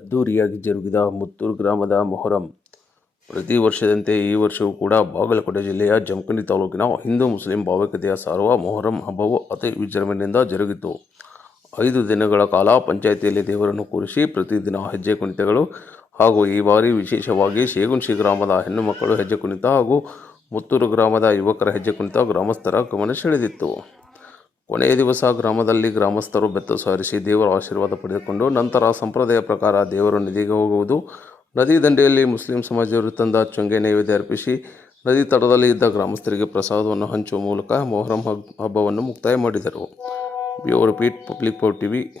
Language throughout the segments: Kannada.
ಅದ್ದೂರಿಯಾಗಿ ಜರುಗಿದ ಮುತ್ತೂರು ಗ್ರಾಮದ ಮೊಹರಂ. ಪ್ರತಿ ವರ್ಷದಂತೆ ಈ ವರ್ಷವೂ ಕೂಡ ಬಾಗಲಕೋಟೆ ಜಿಲ್ಲೆಯ ಜಮಖಂಡಿ ತಾಲೂಕಿನ ಹಿಂದೂ ಮುಸ್ಲಿಂ ಭಾವೈಕ್ಯತೆಯ ಸಾರುವ ಮೊಹರಂ ಹಬ್ಬವು ಅತಿ ವಿಜೃಂಭಣೆಯಿಂದ ಜರುಗಿತು. ಐದು ದಿನಗಳ ಕಾಲ ಪಂಚಾಯಿತಿಯಲ್ಲಿ ದೇವರನ್ನು ಕೂರಿಸಿ ಪ್ರತಿದಿನ ಹೆಜ್ಜೆ ಕುಣಿತಗಳು ಹಾಗೂ ಈ ಬಾರಿ ವಿಶೇಷವಾಗಿ ಶೇಗುನ್ಶಿ ಗ್ರಾಮದ ಹೆಣ್ಣು ಮಕ್ಕಳು ಹೆಜ್ಜೆ ಕುಣಿತ ಹಾಗೂ ಮುತ್ತೂರು ಗ್ರಾಮದ ಯುವಕರ ಹೆಜ್ಜೆ ಕುಣಿತ ಗ್ರಾಮಸ್ಥರ ಗಮನ ಸೆಳೆದಿತ್ತು. ಕೊನೆಯ ದಿವಸ ಗ್ರಾಮದಲ್ಲಿ ಗ್ರಾಮಸ್ಥರು ಬೆತ್ತ ಸಾರಿಸಿ ದೇವರ ಆಶೀರ್ವಾದ ಪಡೆದುಕೊಂಡು ನಂತರ ಸಂಪ್ರದಾಯ ಪ್ರಕಾರ ದೇವರು ನದಿಗೆ ಹೋಗುವುದು. ನದಿ ದಂಡೆಯಲ್ಲಿ ಮುಸ್ಲಿಂ ಸಮಾಜವರು ತಂದ ಚೊಂಗೆ ನೈವೇದ್ಯ ಅರ್ಪಿಸಿ ನದಿ ತಡದಲ್ಲಿ ಇದ್ದ ಗ್ರಾಮಸ್ಥರಿಗೆ ಪ್ರಸಾದವನ್ನು ಹಂಚುವ ಮೂಲಕ ಮೊಹರಂ ಹಬ್- ಹಬ್ಬವನ್ನು ಮುಕ್ತಾಯ ಮಾಡಿದರು. Bureau report, public power TV.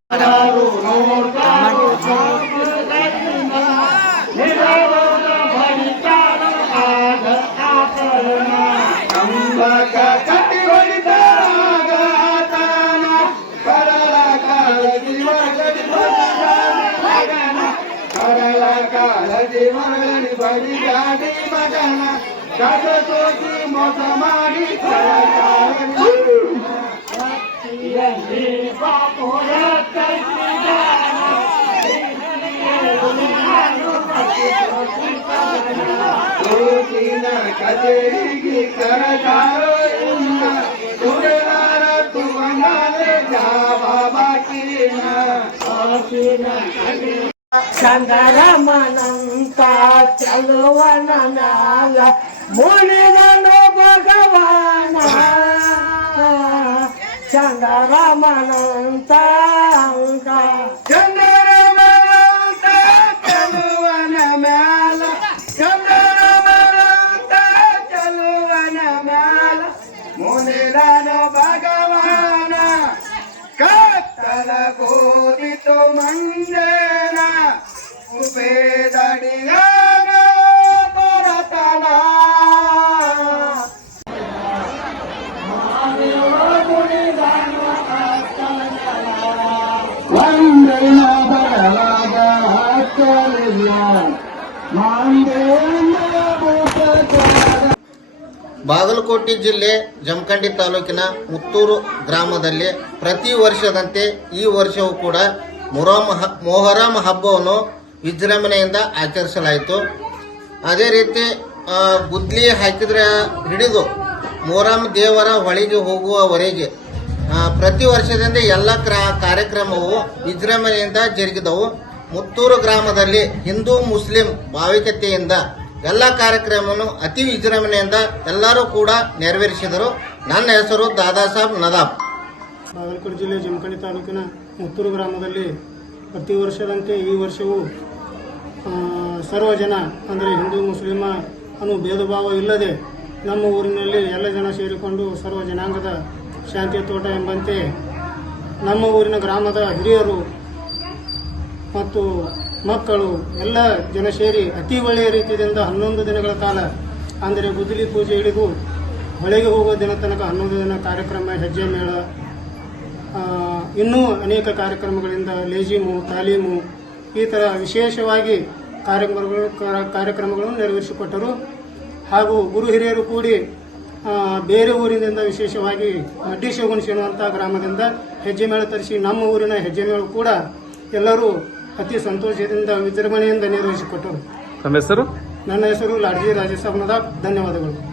ಕಾಳಜಿ ಮಗನಿ ಬಡಿ ಗಾಡಿ ಮಗನ ಕಡ ತೋಗಿ ಮೋಸ ಮಾಡಿ ತೋಗಿನ ಕಚೇರಿಗೆ ಕರಗಾರೋ ಇನ್ನ ತುಳಲಾರ ತುಮಂಗಾಲೆ ಜಾವ ಬಾಕಿನ ಚಂದರಮನಂತ ಚಲುವನನಾಲ ಮುನಿದನು ಭಗವಾನ ಚಂದರಮನಂತ ಅಂಕ ಚಂದನಮನಂತ ಚಲುವನ ಮ್ಯಾಲ ಚಂದನಮನಂತ ಚಲುವನ ಮ್ಯಾಲ ಮುನಿದಾನ ಭಗವಾನ ಕತ್ತಲ ಗೋದಿತು ಮಂಜೇನ ಬಾಗಲಕೋಟೆ ಜಿಲ್ಲೆ ಜಮಖಂಡಿ ತಾಲೂಕಿನ ಮುತ್ತೂರು ಗ್ರಾಮದಲ್ಲಿ ಪ್ರತಿ ವರ್ಷದಂತೆ ಈ ವರ್ಷವೂ ಕೂಡ ಮೊಹರಂ ಹ- ಮೊಹರಂ ಹಬ್ಬವನ್ನು ವಿಜೃಂಭಣೆಯಿಂದ ಆಚರಿಸಲಾಯಿತು. ಅದೇ ರೀತಿ ಗುದ್ಲಿ ಹಾಕಿದ್ರೆ ಹಿಡಿದು ಮೊರಾಮ್ ದೇವರ ಹೊಳಿಗೆ ಹೋಗುವವರೆಗೆ ಪ್ರತಿ ವರ್ಷದಿಂದ ಎಲ್ಲ ಕ್ರಾ- ಕಾರ್ಯಕ್ರಮವು ವಿಜೃಂಭಣೆಯಿಂದ ಜರುಗಿದವು. ಮುತ್ತೂರು ಗ್ರಾಮದಲ್ಲಿ ಹಿಂದೂ ಮುಸ್ಲಿಂ ಭಾವಿಕತೆಯಿಂದ ಎಲ್ಲ ಕಾರ್ಯಕ್ರಮವನ್ನು ಅತಿ ವಿಜೃಂಭಣೆಯಿಂದ ಎಲ್ಲರೂ ಕೂಡ ನೆರವೇರಿಸಿದರು. ನನ್ನ ಹೆಸರು ದಾದಾ ಸಾಬ್ ನದಾಬ್. ಬಾಗಲಕೋಟೆ ಜಿಲ್ಲೆ ಜಮಖಂಡಿ ತಾಲೂಕಿನ ಮುತ್ತೂರು ಗ್ರಾಮದಲ್ಲಿ ಪ್ರತಿ ವರ್ಷದಂತೆ ಈ ವರ್ಷವೂ ಸರ್ವ ಜನ ಅಂದರೆ ಹಿಂದೂ ಮುಸ್ಲಿಮ ಅನ್ನೋ ಭೇದ ಭಾವ ಇಲ್ಲದೆ ನಮ್ಮ ಊರಿನಲ್ಲಿ ಎಲ್ಲ ಜನ ಸೇರಿಕೊಂಡು ಸರ್ವ ಜನಾಂಗದ ಶಾಂತಿಯ ತೋಟ ಎಂಬಂತೆ ನಮ್ಮ ಊರಿನ ಗ್ರಾಮದ ಹಿರಿಯರು ಮತ್ತು ಮಕ್ಕಳು ಎಲ್ಲ ಜನ ಸೇರಿ ಅತಿ ಒಳ್ಳೆಯ ರೀತಿಯಿಂದ ಹನ್ನೊಂದು ದಿನಗಳ ಕಾಲ, ಅಂದರೆ ಗುದ್ದಲಿ ಪೂಜೆ ಹಿಡಿದು ಹೊಳೆಗೆ ಹೋಗುವ ದಿನ ತನಕ ಹನ್ನೊಂದು ದಿನ ಕಾರ್ಯಕ್ರಮ, ಹೆಜ್ಜೆ ಮೇಳ ಇನ್ನೂ ಅನೇಕ ಕಾರ್ಯಕ್ರಮಗಳಿಂದ ಲೇಜಿಮು, ತಾಲೀಮು, ಈ ಥರ ವಿಶೇಷವಾಗಿ ಕಾರ್ಯಕ್ರಮಗಳು ಕಾರ- ಕಾರ್ಯಕ್ರಮಗಳನ್ನು ನೆರವೇರಿಸಿಕೊಟ್ಟರು. ಹಾಗೂ ಗುರು ಹಿರಿಯರು ಕೂಡಿ ಬೇರೆ ಊರಿನಿಂದ ವಿಶೇಷವಾಗಿ ಅಡ್ಡಿ ಎನ್ನುವಂಥ ಗ್ರಾಮದಿಂದ ಹೆಜ್ಜೆ ಮೇಳ ತರಿಸಿ ನಮ್ಮ ಊರಿನ ಹೆಜ್ಜೆ ಮೇಳ ಕೂಡ ಎಲ್ಲರೂ ಅತಿ ಸಂತೋಷದಿಂದ ವಿಜೃಂಭಣೆಯಿಂದ ನಿರ್ವಹಿಸಿಕೊಟ್ಟರು ತಮ್ಮ ಹೆಸರು? ನನ್ನ ಹೆಸರು ಲಾಡ್ಜಿ ರಾಜೇಶ್ ಧನ್ಯವಾದಗಳು.